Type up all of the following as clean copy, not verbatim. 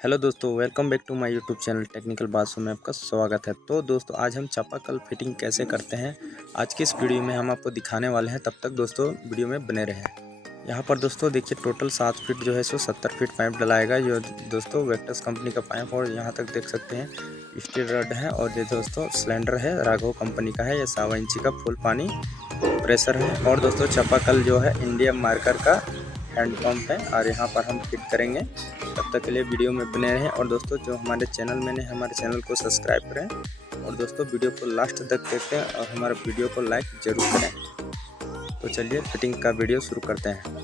हेलो दोस्तों, welcome back to my YouTube channel technical Basu में आपका स्वागत है। तो दोस्तों आज हम चापाकल फिटिंग कैसे करते हैं आज की इस वीडियो में हम आपको दिखाने वाले हैं। तब तक दोस्तों वीडियो में बने रहें। यहाँ पर दोस्तों देखिए टोटल 7 फीट जो है सो 70 फीट पाइप डलाएगा। ये दोस्तों वेक्टस कंपनी का पाइप और यहाँ तक देख सकते हैं स्टील रड है। और ये दोस्तों सिलेंडर है राघव कंपनी का है। ये 7 इंची का फुल पानी प्रेशर है। और दोस्तों चापाकल जो है इंडिया मार्कर का हैंडपम्प है और यहाँ पर हम फिट करेंगे। तब तक के लिए वीडियो में बने रहें। और दोस्तों जो हमारे चैनल को सब्सक्राइब करें और दोस्तों वीडियो को लास्ट तक देखते हैं और हमारे वीडियो को लाइक ज़रूर करें। तो चलिए फिटिंग का वीडियो शुरू करते हैं।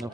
No.